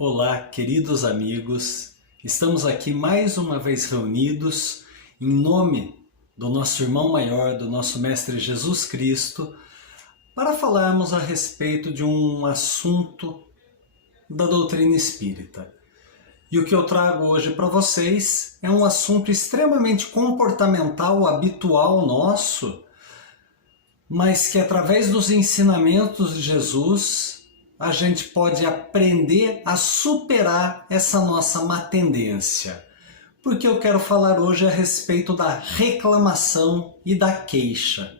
Olá, queridos amigos, estamos aqui mais uma vez reunidos em nome do nosso irmão maior, do nosso Mestre Jesus Cristo, para falarmos a respeito de um assunto da doutrina espírita. E o que eu trago hoje para vocês é um assunto extremamente comportamental, habitual nosso, mas que através dos ensinamentos de Jesus a gente pode aprender a superar essa nossa má tendência. Porque eu quero falar hoje a respeito da reclamação e da queixa.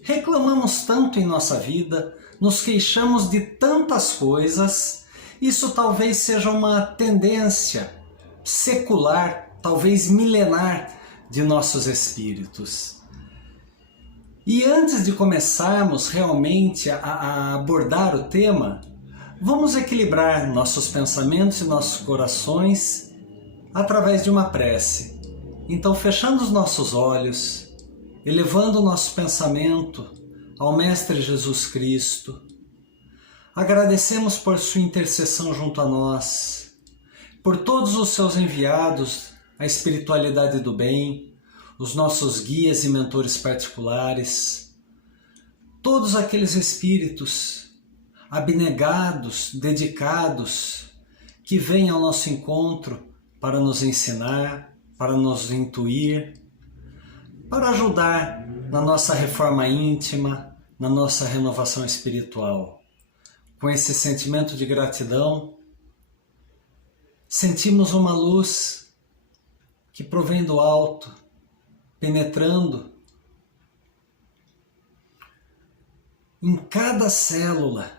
Reclamamos tanto em nossa vida, nos queixamos de tantas coisas, isso talvez seja uma tendência secular, talvez milenar de nossos espíritos. E antes de começarmos realmente a abordar o tema, vamos equilibrar nossos pensamentos e nossos corações através de uma prece. Então, fechando os nossos olhos, elevando o nosso pensamento ao Mestre Jesus Cristo, agradecemos por sua intercessão junto a nós, por todos os seus enviados, a espiritualidade do bem, os nossos guias e mentores particulares, todos aqueles espíritos abnegados, dedicados, que vêm ao nosso encontro para nos ensinar, para nos intuir, para ajudar na nossa reforma íntima, na nossa renovação espiritual. Com esse sentimento de gratidão, sentimos uma luz que provém do alto, penetrando em cada célula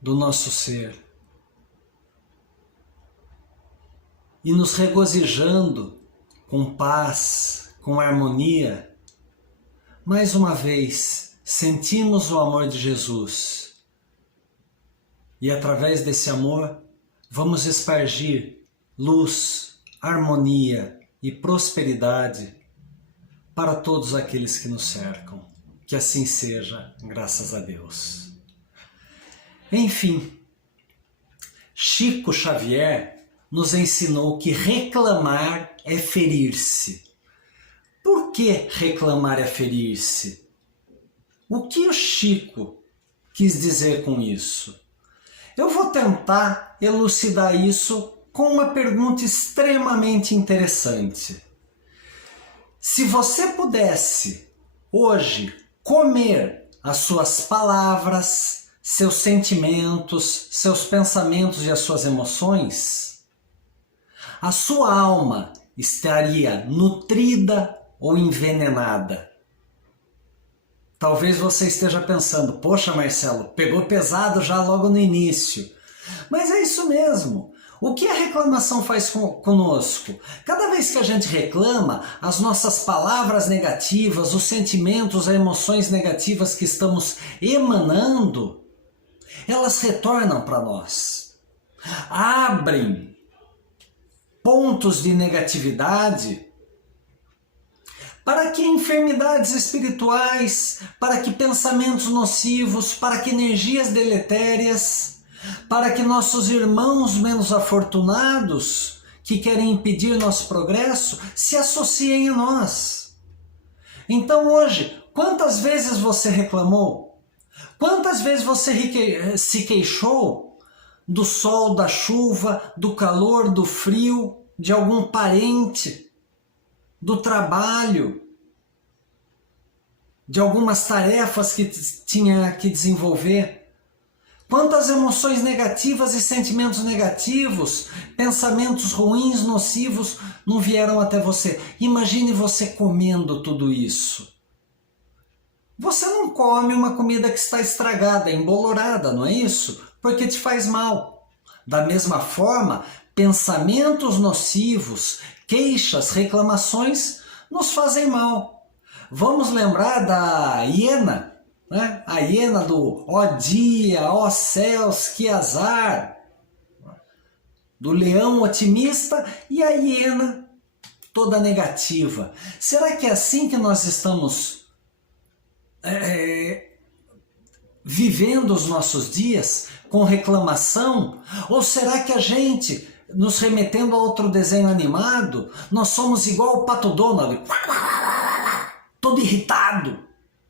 do nosso ser e nos regozijando com paz, com harmonia. Mais uma vez, sentimos o amor de Jesus e através desse amor vamos espargir luz, harmonia e prosperidade para todos aqueles que nos cercam. Que assim seja, graças a Deus. Enfim, Chico Xavier nos ensinou que reclamar é ferir-se. Por que reclamar é ferir-se? O que o Chico quis dizer com isso? Eu vou tentar elucidar isso com uma pergunta extremamente interessante. Se você pudesse, hoje, comer as suas palavras, seus sentimentos, seus pensamentos e as suas emoções, a sua alma estaria nutrida ou envenenada? Talvez você esteja pensando, poxa Marcelo, pegou pesado já logo no início. Mas é isso mesmo. O que a reclamação faz conosco? Cada vez que a gente reclama, as nossas palavras negativas, os sentimentos, as emoções negativas que estamos emanando, elas retornam para nós. Abrem pontos de negatividade para que enfermidades espirituais, para que pensamentos nocivos, para que energias deletérias, para que nossos irmãos menos afortunados, que querem impedir nosso progresso, se associem a nós. Então hoje, quantas vezes você reclamou? Quantas vezes você se queixou do sol, da chuva, do calor, do frio, de algum parente, do trabalho, de algumas tarefas que tinha que desenvolver? Quantas emoções negativas e sentimentos negativos, pensamentos ruins, nocivos, não vieram até você? Imagine você comendo tudo isso. Você não come uma comida que está estragada, embolorada, não é isso? Porque te faz mal. Da mesma forma, pensamentos nocivos, queixas, reclamações nos fazem mal. Vamos lembrar da hiena, né? A hiena do ó dia, ó céus, que azar, do leão otimista e a hiena toda negativa. Será que é assim que nós estamos vivendo os nossos dias com reclamação? Ou será que a gente, nos remetendo a outro desenho animado, nós somos igual o Pato Donald, todo irritado,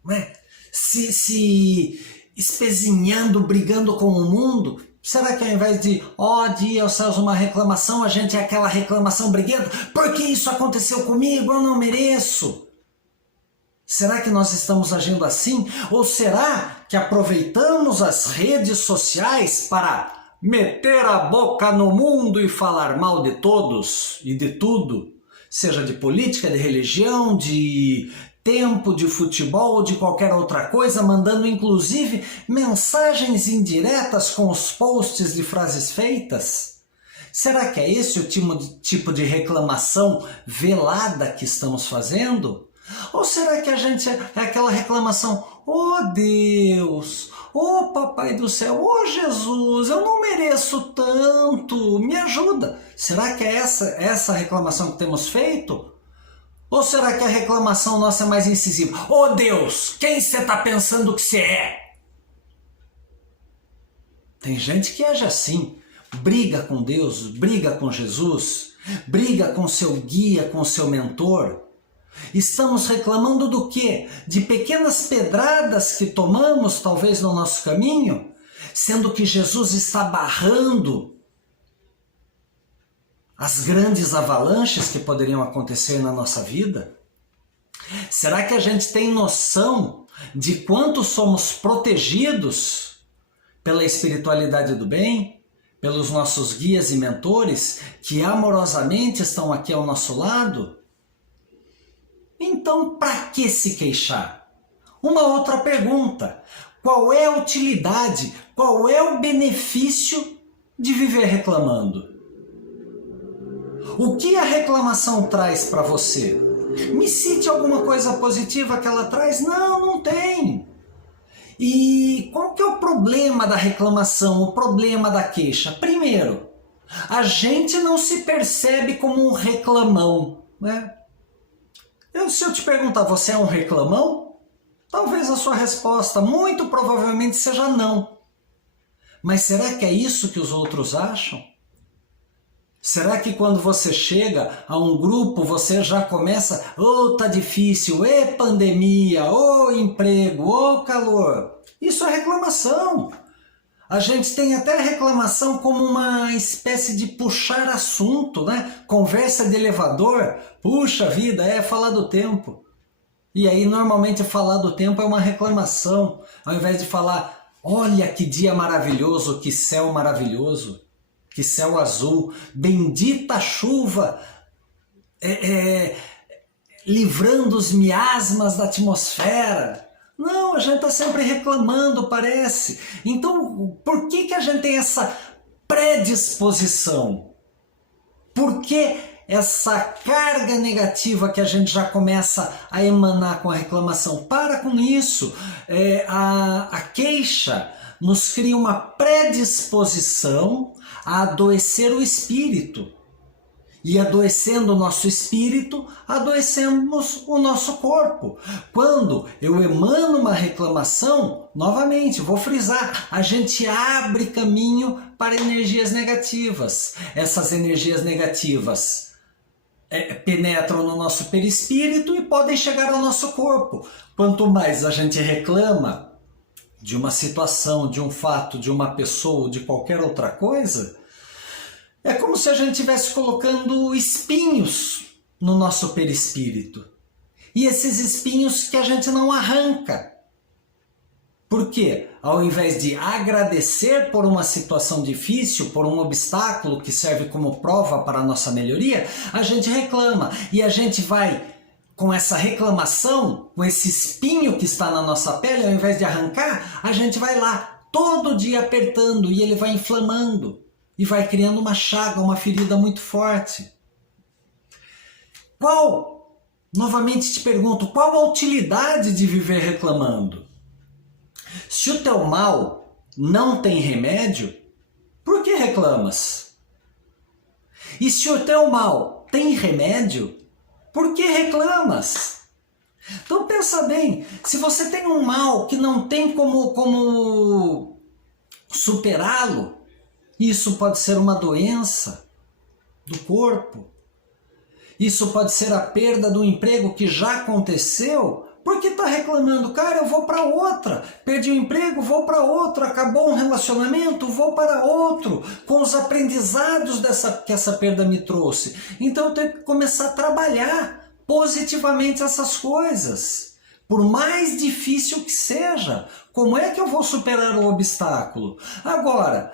né? se espezinhando, brigando com o mundo? Será que ao invés de, ó dia, os céus, uma reclamação, a gente é aquela reclamação briguenta? Por que isso aconteceu comigo? Eu não mereço. Será que nós estamos agindo assim? Ou será que aproveitamos as redes sociais para meter a boca no mundo e falar mal de todos e de tudo? Seja de política, de religião, de tempo, de futebol ou de qualquer outra coisa, mandando inclusive mensagens indiretas com os posts de frases feitas? Será que é esse o tipo de reclamação velada que estamos fazendo? Ou será que a gente é aquela reclamação, oh Deus, oh Papai do céu, oh Jesus, eu não mereço tanto, me ajuda? Será que é essa reclamação que temos feito? Ou será que a reclamação nossa é mais incisiva? Oh Deus, quem você está pensando que você é? Tem gente que age assim, briga com Deus, briga com Jesus, briga com seu guia, com seu mentor. Estamos reclamando do quê? De pequenas pedradas que tomamos, talvez, no nosso caminho, sendo que Jesus está barrando as grandes avalanches que poderiam acontecer na nossa vida? Será que a gente tem noção de quanto somos protegidos pela espiritualidade do bem, pelos nossos guias e mentores que amorosamente estão aqui ao nosso lado? Então, para que se queixar? Uma outra pergunta: qual é a utilidade, qual é o benefício de viver reclamando? O que a reclamação traz para você? Me cite alguma coisa positiva que ela traz? Não, não tem. E qual que é o problema da reclamação, o problema da queixa? Primeiro, a gente não se percebe como um reclamão, né? Se eu te perguntar, você é um reclamão? Talvez a sua resposta muito provavelmente seja não. Mas será que é isso que os outros acham? Será que quando você chega a um grupo, você já começa, tá difícil, pandemia, emprego, calor? Isso é reclamação. A gente tem até reclamação como uma espécie de puxar assunto, né? Conversa de elevador, puxa vida, falar do tempo. E aí normalmente falar do tempo é uma reclamação, ao invés de falar, olha que dia maravilhoso, que céu maravilhoso. Que céu azul, bendita chuva, livrando os miasmas da atmosfera. Não, a gente está sempre reclamando, parece. Então, por que a gente tem essa predisposição? Por que essa carga negativa que a gente já começa a emanar com a reclamação? Para com isso. A queixa nos cria uma predisposição a adoecer o espírito. E adoecendo o nosso espírito, adoecemos o nosso corpo. Quando eu emano uma reclamação, novamente, vou frisar, a gente abre caminho para energias negativas. Essas energias negativas penetram no nosso perispírito e podem chegar ao nosso corpo. Quanto mais a gente reclama de uma situação, de um fato, de uma pessoa, de qualquer outra coisa, é como se a gente estivesse colocando espinhos no nosso perispírito. E esses espinhos que a gente não arranca. Por quê? Ao invés de agradecer por uma situação difícil, por um obstáculo que serve como prova para a nossa melhoria, a gente reclama. E a gente vai, com essa reclamação, com esse espinho que está na nossa pele, ao invés de arrancar, a gente vai lá, todo dia apertando, e ele vai inflamando. E vai criando uma chaga, uma ferida muito forte. Novamente te pergunto, qual a utilidade de viver reclamando? Se o teu mal não tem remédio, por que reclamas? E se o teu mal tem remédio, por que reclamas? Então pensa bem, se você tem um mal que não tem como superá-lo, isso pode ser uma doença do corpo, isso pode ser a perda do emprego que já aconteceu. Por que está reclamando? Cara, eu vou para outra. Perdi o emprego, vou para outro. Acabou um relacionamento, vou para outro. Com os aprendizados que essa perda me trouxe. Então eu tenho que começar a trabalhar positivamente essas coisas. Por mais difícil que seja. Como é que eu vou superar o obstáculo? Agora,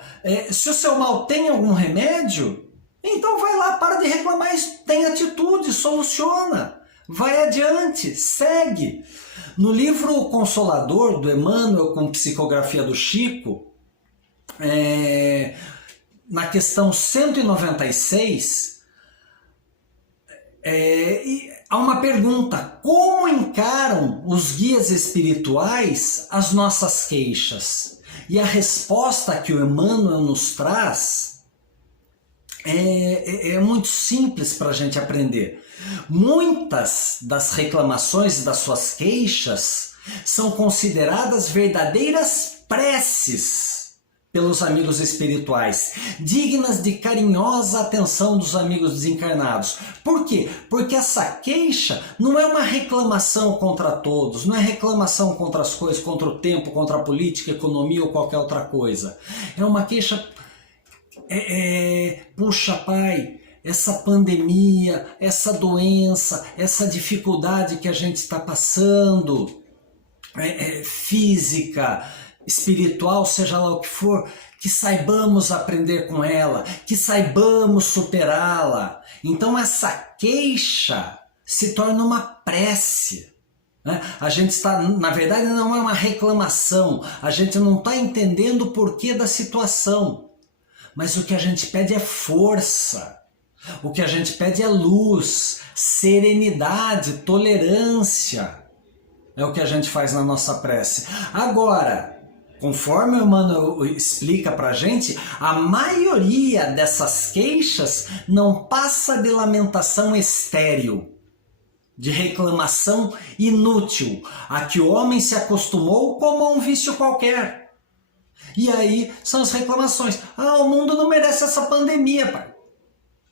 se o seu mal tem algum remédio, então vai lá, para de reclamar, tem atitude, soluciona. Vai adiante, segue. No livro Consolador, do Emmanuel, com psicografia do Chico, na questão 196, há uma pergunta: como encaram os guias espirituais as nossas queixas? E a resposta que o Emmanuel nos traz é muito simples para a gente aprender. Muitas das reclamações e das suas queixas são consideradas verdadeiras preces pelos amigos espirituais, dignas de carinhosa atenção dos amigos desencarnados. Por quê? Porque essa queixa não é uma reclamação contra todos, não é reclamação contra as coisas, contra o tempo, contra a política, economia ou qualquer outra coisa. É uma queixa... puxa, pai, essa pandemia, essa doença, essa dificuldade que a gente está passando, física, espiritual, seja lá o que for, que saibamos aprender com ela, que saibamos superá-la. Então essa queixa se torna uma prece. A gente está, na verdade, não é uma reclamação, a gente não está entendendo o porquê da situação. Mas o que a gente pede é força, o que a gente pede é luz, serenidade, tolerância. É o que a gente faz na nossa prece. Agora, conforme o Emmanuel explica pra gente, a maioria dessas queixas não passa de lamentação estéril, de reclamação inútil, a que o homem se acostumou como a um vício qualquer. E aí são as reclamações. O mundo não merece essa pandemia, pai.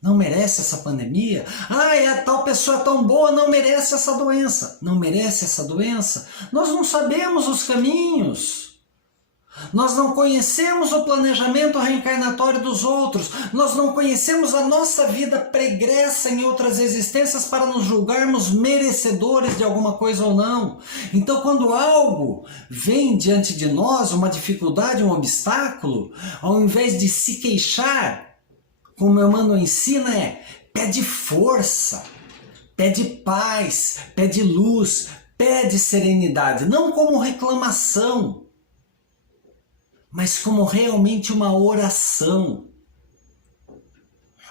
Não merece essa pandemia? A tal pessoa é tão boa, não merece essa doença. Não merece essa doença? Nós não sabemos os caminhos. Nós não conhecemos o planejamento reencarnatório dos outros. Nós não conhecemos a nossa vida pregressa em outras existências para nos julgarmos merecedores de alguma coisa ou não. Então, quando algo vem diante de nós, uma dificuldade, um obstáculo, ao invés de se queixar, como o Emmanuel ensina, pede força, pede paz, pede luz, pede serenidade, não como reclamação, mas como realmente uma oração.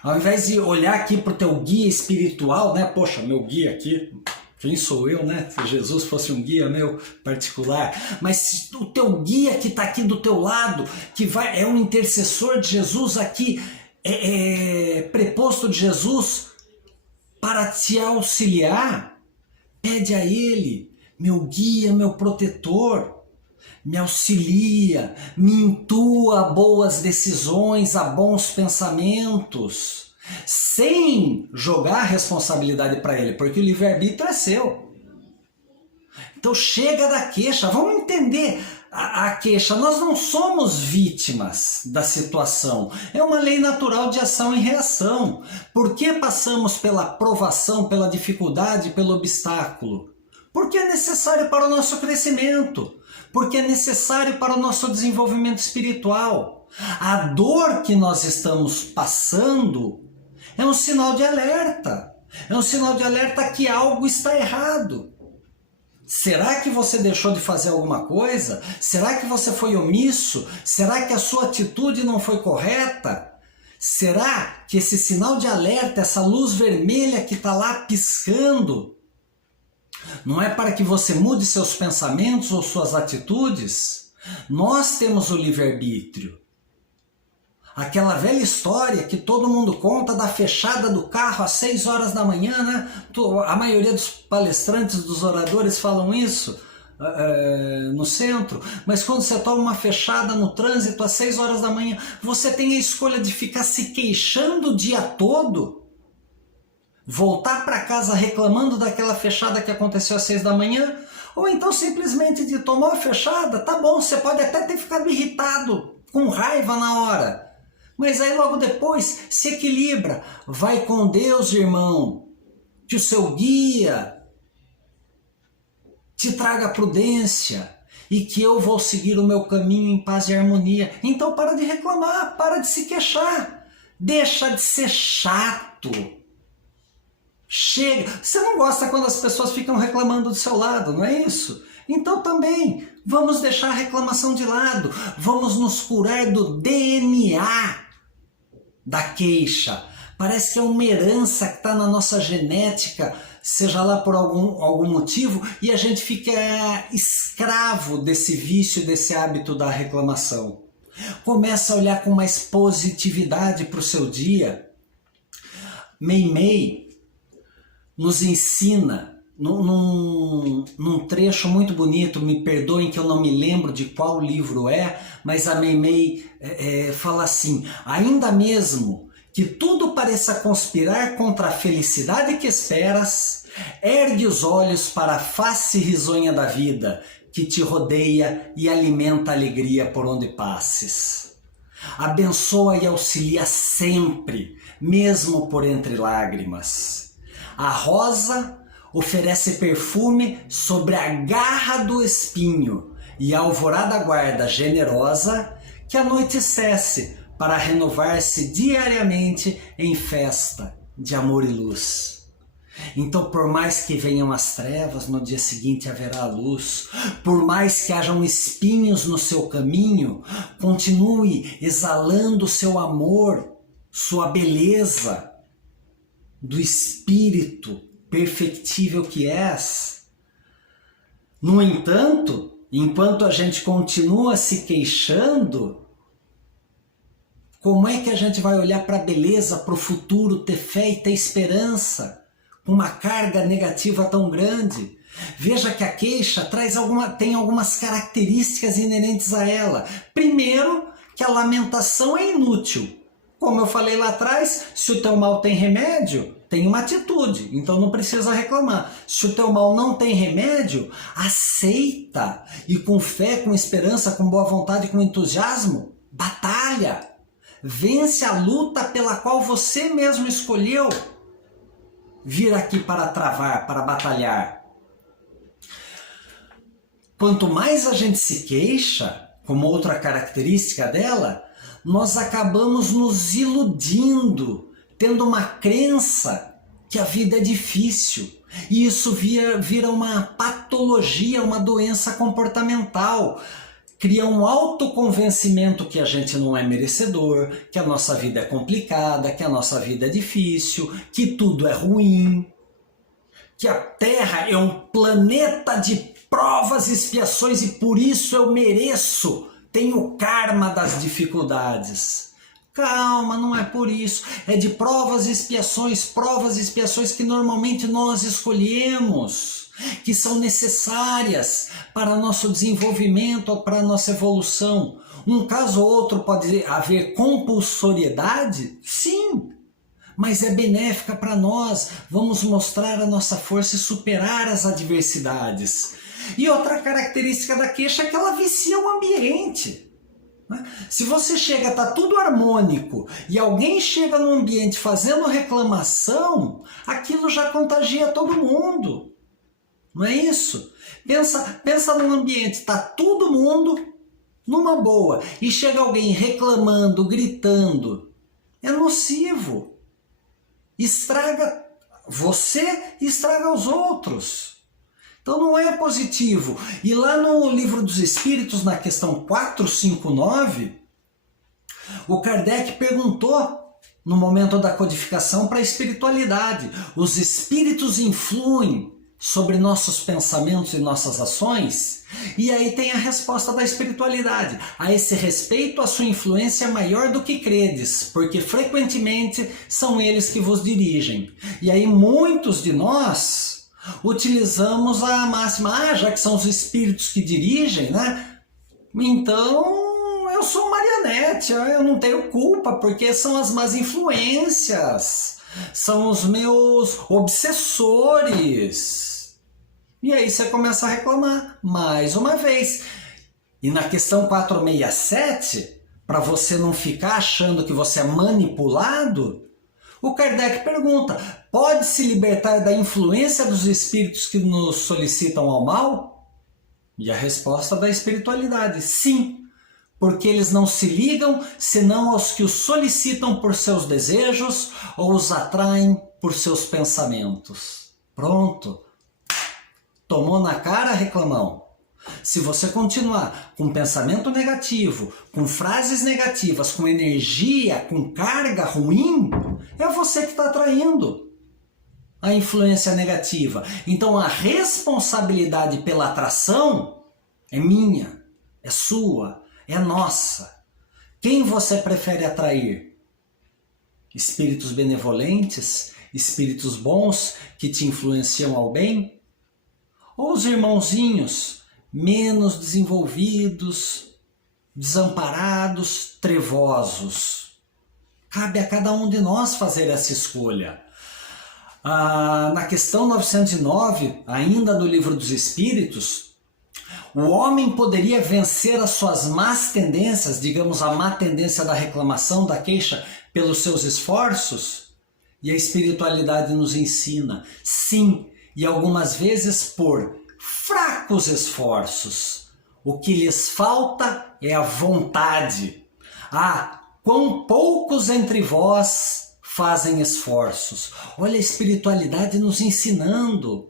Ao invés de olhar aqui para o teu guia espiritual, poxa, meu guia aqui, quem sou eu, Se Jesus fosse um guia meu particular. Mas o teu guia que está aqui do teu lado, que é um intercessor de Jesus aqui, preposto de Jesus para te auxiliar, pede a Ele: meu guia, meu protetor, me auxilia, me intua a boas decisões, a bons pensamentos, sem jogar a responsabilidade para Ele, porque o livre-arbítrio é seu. Então chega da queixa, vamos entender a queixa. Nós não somos vítimas da situação, é uma lei natural de ação e reação. Por que passamos pela provação, pela dificuldade, pelo obstáculo? Porque é necessário para o nosso crescimento, porque é necessário para o nosso desenvolvimento espiritual. A dor que nós estamos passando é um sinal de alerta, que algo está errado. Será que você deixou de fazer alguma coisa? Será que você foi omisso? Será que a sua atitude não foi correta? Será que esse sinal de alerta, essa luz vermelha que está lá piscando, não é para que você mude seus pensamentos ou suas atitudes? Nós temos o livre-arbítrio. Aquela velha história que todo mundo conta da fechada do carro às 6 horas da manhã, né? A maioria dos palestrantes, dos oradores falam isso no centro, mas quando você toma uma fechada no trânsito às 6 horas da manhã, você tem a escolha de ficar se queixando o dia todo, voltar para casa reclamando daquela fechada que aconteceu às 6 da manhã, ou então simplesmente de tomar a fechada, tá bom, você pode até ter ficado irritado, com raiva na hora, mas aí logo depois se equilibra, vai com Deus, irmão, que o seu guia te traga prudência e que eu vou seguir o meu caminho em paz e harmonia. Então para de reclamar, para de se queixar, deixa de ser chato. Chega, você não gosta quando as pessoas ficam reclamando do seu lado, não é isso? Então também, vamos deixar a reclamação de lado, vamos nos curar do DNA da queixa. Parece que é uma herança que está na nossa genética, seja lá por algum motivo, e a gente fica escravo desse vício, desse hábito da reclamação. Começa a olhar com mais positividade para o seu dia. Meimei nos ensina, num trecho muito bonito, me perdoem que eu não me lembro de qual livro é, mas a Meimei fala assim: ainda mesmo que tudo pareça conspirar contra a felicidade que esperas, ergue os olhos para a face risonha da vida, que te rodeia e alimenta a alegria por onde passes. Abençoa e auxilia sempre, mesmo por entre lágrimas. A rosa oferece perfume sobre a garra do espinho, e a alvorada guarda generosa que a noite cesse para renovar-se diariamente em festa de amor e luz. Então, por mais que venham as trevas, no dia seguinte haverá a luz. Por mais que hajam espinhos no seu caminho, continue exalando seu amor, sua beleza, do espírito perfectível que és. No entanto, enquanto a gente continua se queixando, como é que a gente vai olhar para a beleza, para o futuro, ter fé e ter esperança, com uma carga negativa tão grande? Veja que a queixa tem algumas características inerentes a ela. Primeiro, que a lamentação é inútil. Como eu falei lá atrás, se o teu mal tem remédio, tem uma atitude, então não precisa reclamar. Se o teu mal não tem remédio, aceita e com fé, com esperança, com boa vontade, com entusiasmo, batalha. Vence a luta pela qual você mesmo escolheu vir aqui para travar, para batalhar. Quanto mais a gente se queixa, como outra característica dela, nós acabamos nos iludindo, tendo uma crença que a vida é difícil. E isso vira uma patologia, uma doença comportamental. Cria um autoconvencimento que a gente não é merecedor, que a nossa vida é complicada, que a nossa vida é difícil, que tudo é ruim, que a Terra é um planeta de provas e expiações e por isso eu mereço, tenho o karma das dificuldades. Calma, não é por isso, é de provas e expiações que normalmente nós escolhemos, que são necessárias para nosso desenvolvimento ou para nossa evolução. Um caso ou outro pode haver compulsoriedade? Sim, mas é benéfica para nós. Vamos mostrar a nossa força e superar as adversidades. E outra característica da queixa é que ela vicia o ambiente. Se você chega, está tudo harmônico, e alguém chega no ambiente fazendo reclamação, aquilo já contagia todo mundo. Não é isso? Pensa num ambiente, está todo mundo numa boa, e chega alguém reclamando, gritando. É nocivo. Estraga você e estraga os outros. Então não é positivo. E lá no Livro dos Espíritos, na questão 459, o Kardec perguntou, no momento da codificação, para a espiritualidade. Os espíritos influem sobre nossos pensamentos e nossas ações? E aí tem a resposta da espiritualidade. A esse respeito, a sua influência é maior do que credes, porque frequentemente são eles que vos dirigem. E aí muitos de nós utilizamos a máxima, já que são os espíritos que dirigem, né? Então eu sou marionete, eu não tenho culpa, porque são as más influências, são os meus obsessores. E aí você começa a reclamar, mais uma vez. E na questão 467, para você não ficar achando que você é manipulado, o Kardec pergunta, pode se libertar da influência dos espíritos que nos solicitam ao mal? E a resposta da espiritualidade, sim, porque eles não se ligam senão aos que os solicitam por seus desejos ou os atraem por seus pensamentos. Pronto. Tomou na cara, reclamão? Se você continuar com pensamento negativo, com frases negativas, com energia, com carga ruim, é você que está atraindo a influência negativa. Então a responsabilidade pela atração é minha, é sua, é nossa. Quem você prefere atrair? Espíritos benevolentes, espíritos bons que te influenciam ao bem? Ou os irmãozinhos menos desenvolvidos, desamparados, trevosos? Cabe a cada um de nós fazer essa escolha. Na questão 909, ainda no Livro dos Espíritos, o homem poderia vencer as suas más tendências, digamos a má tendência da reclamação, da queixa, pelos seus esforços? E a espiritualidade nos ensina, sim, e algumas vezes por fracos esforços. O que lhes falta é a vontade. Quão poucos entre vós fazem esforços. Olha a espiritualidade nos ensinando.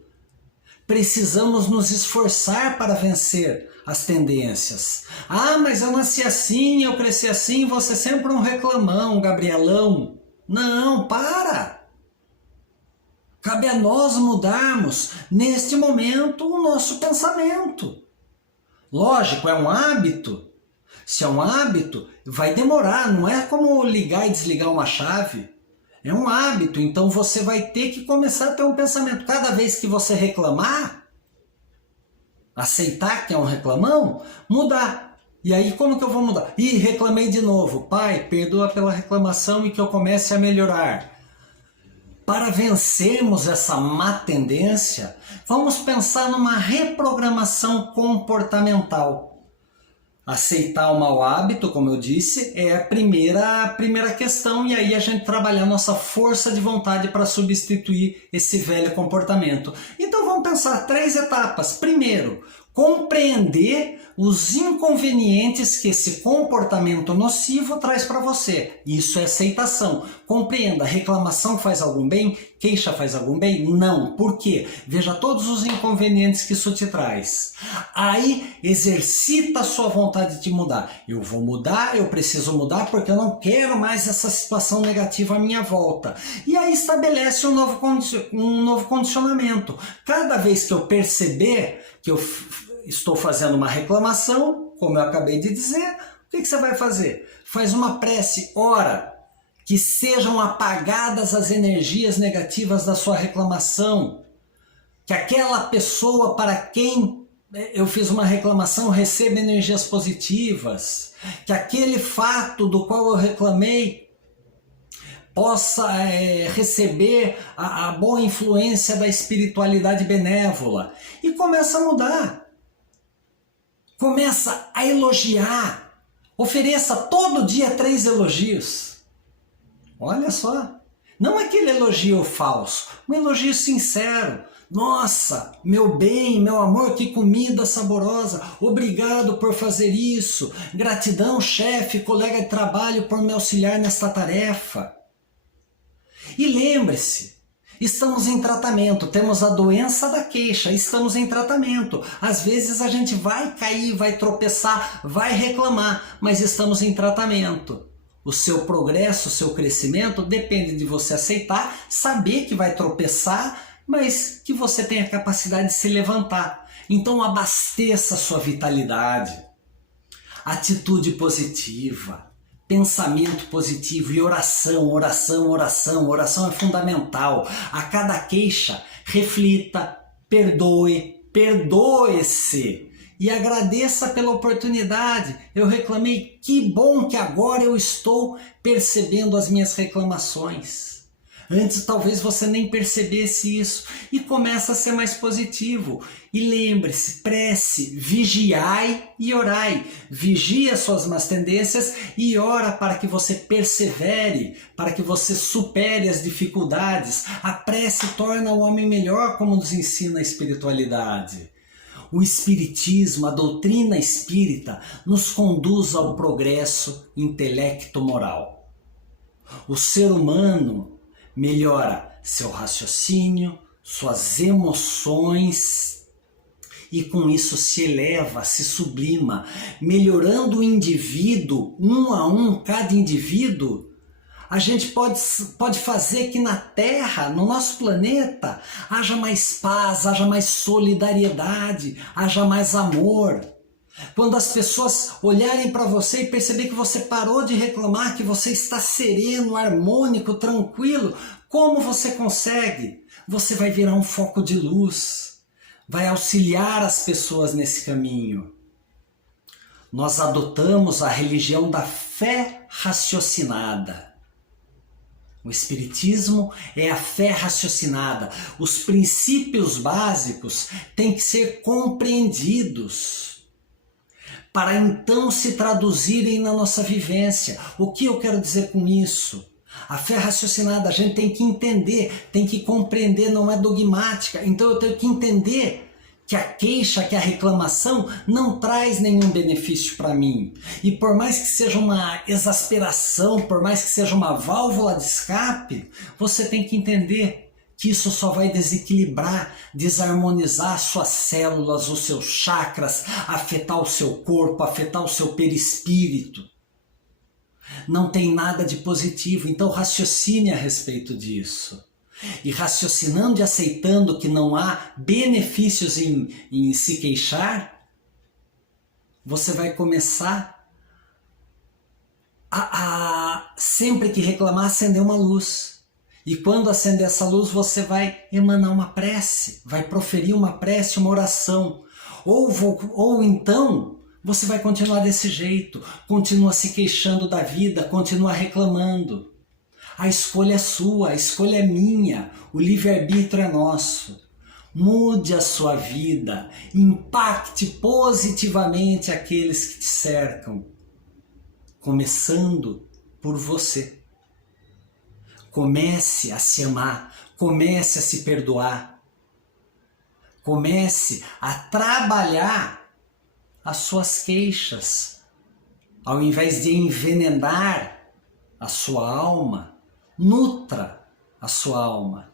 Precisamos nos esforçar para vencer as tendências. Mas eu nasci assim, eu cresci assim, você sempre um reclamão, um Gabrielão. Não, para! Cabe a nós mudarmos, neste momento, o nosso pensamento. Lógico, é um hábito. Se é um hábito, vai demorar. Não é como ligar e desligar uma chave. É um hábito, então você vai ter que começar a ter um pensamento. Cada vez que você reclamar, aceitar que é um reclamão, mudar. E aí como que eu vou mudar? Reclamei de novo. Pai, perdoa pela reclamação e que eu comece a melhorar. Para vencermos essa má tendência, vamos pensar numa reprogramação comportamental. Aceitar o mau hábito, como eu disse, é a primeira questão, e aí a gente trabalhar nossa força de vontade para substituir esse velho comportamento. Então vamos pensar 3 etapas. Primeiro, compreender os inconvenientes que esse comportamento nocivo traz para você. Isso é aceitação. Compreenda, reclamação faz algum bem? Queixa faz algum bem? Não. Por quê? Veja todos os inconvenientes que isso te traz. Aí, exercita a sua vontade de mudar. Eu vou mudar, eu preciso mudar porque eu não quero mais essa situação negativa à minha volta. E aí estabelece um novo condicionamento. Cada vez que eu perceber que eu estou fazendo uma reclamação, como eu acabei de dizer, o que você vai fazer? Faz uma prece, ora, que sejam apagadas as energias negativas da sua reclamação, que aquela pessoa para quem eu fiz uma reclamação receba energias positivas, que aquele fato do qual eu reclamei possa receber a boa influência da espiritualidade benévola. E começa a mudar. Começa a elogiar. Ofereça todo dia 3 elogios. Olha só. Não aquele elogio falso, um elogio sincero. Nossa, meu bem, meu amor, que comida saborosa. Obrigado por fazer isso. Gratidão, chefe, colega de trabalho, por me auxiliar nesta tarefa. E lembre-se, estamos em tratamento, temos a doença da queixa, estamos em tratamento. Às vezes a gente vai cair, vai tropeçar, vai reclamar, mas estamos em tratamento. O seu progresso, o seu crescimento depende de você aceitar, saber que vai tropeçar, mas que você tenha a capacidade de se levantar. Então abasteça a sua vitalidade, atitude positiva, pensamento positivo e oração, oração, oração. Oração é fundamental. A cada queixa, reflita, perdoe, perdoe-se e agradeça pela oportunidade. Eu reclamei, que bom que agora eu estou percebendo as minhas reclamações. Antes talvez você nem percebesse isso e começa a ser mais positivo. E lembre-se, prece, vigiai e orai. Vigia suas más tendências e ora para que você persevere, para que você supere as dificuldades. A prece torna o homem melhor, como nos ensina a espiritualidade. O espiritismo, a doutrina espírita, nos conduz ao progresso intelecto-moral. O ser humano melhora seu raciocínio, suas emoções e com isso se eleva, se sublima, melhorando o indivíduo, um a um, cada indivíduo. A gente pode fazer que na Terra, no nosso planeta, haja mais paz, haja mais solidariedade, haja mais amor. Quando as pessoas olharem para você e perceber que você parou de reclamar, que você está sereno, harmônico, tranquilo, como você consegue? Você vai virar um foco de luz, vai auxiliar as pessoas nesse caminho. Nós adotamos a religião da fé raciocinada. O Espiritismo é a fé raciocinada. Os princípios básicos têm que ser compreendidos para então se traduzirem na nossa vivência. O que eu quero dizer com isso? A fé raciocinada, a gente tem que entender, tem que compreender, não é dogmática. Então eu tenho que entender que a queixa, que a reclamação não traz nenhum benefício para mim. E por mais que seja uma exasperação, por mais que seja uma válvula de escape, você tem que entender que isso só vai desequilibrar, desarmonizar suas células, os seus chakras, afetar o seu corpo, afetar o seu perispírito. Não tem nada de positivo, então raciocine a respeito disso. E raciocinando e aceitando que não há benefícios em se queixar, você vai começar a sempre que reclamar, acender uma luz. E quando acender essa luz, você vai emanar uma prece, vai proferir uma prece, uma oração. Ou então, você vai continuar desse jeito, continua se queixando da vida, continua reclamando. A escolha é sua, a escolha é minha, o livre-arbítrio é nosso. Mude a sua vida, impacte positivamente aqueles que te cercam, começando por você. Comece a se amar, comece a se perdoar, comece a trabalhar as suas queixas, ao invés de envenenar a sua alma, nutra a sua alma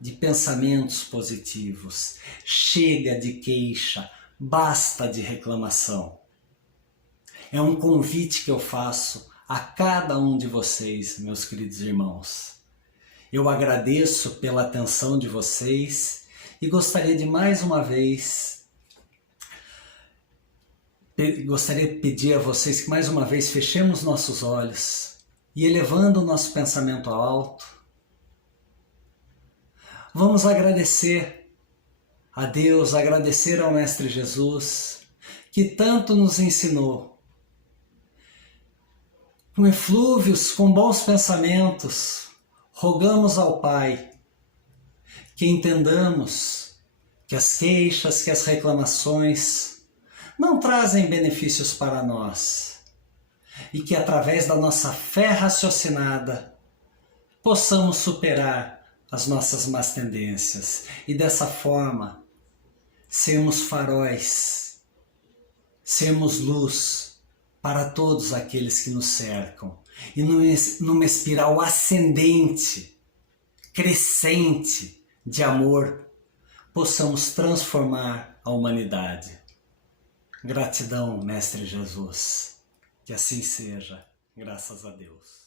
de pensamentos positivos. Chega de queixa, basta de reclamação. É um convite que eu faço a cada um de vocês, meus queridos irmãos. Eu agradeço pela atenção de vocês e gostaria de mais uma vez, pedir a vocês que mais uma vez fechemos nossos olhos e elevando o nosso pensamento ao alto, vamos agradecer a Deus, agradecer ao Mestre Jesus, que tanto nos ensinou. Com eflúvios, com bons pensamentos, rogamos ao Pai que entendamos que as queixas, que as reclamações não trazem benefícios para nós e que através da nossa fé raciocinada possamos superar as nossas más tendências e dessa forma sermos faróis, sermos luz para todos aqueles que nos cercam e numa espiral ascendente, crescente de amor, possamos transformar a humanidade. Gratidão, Mestre Jesus. Que assim seja, graças a Deus.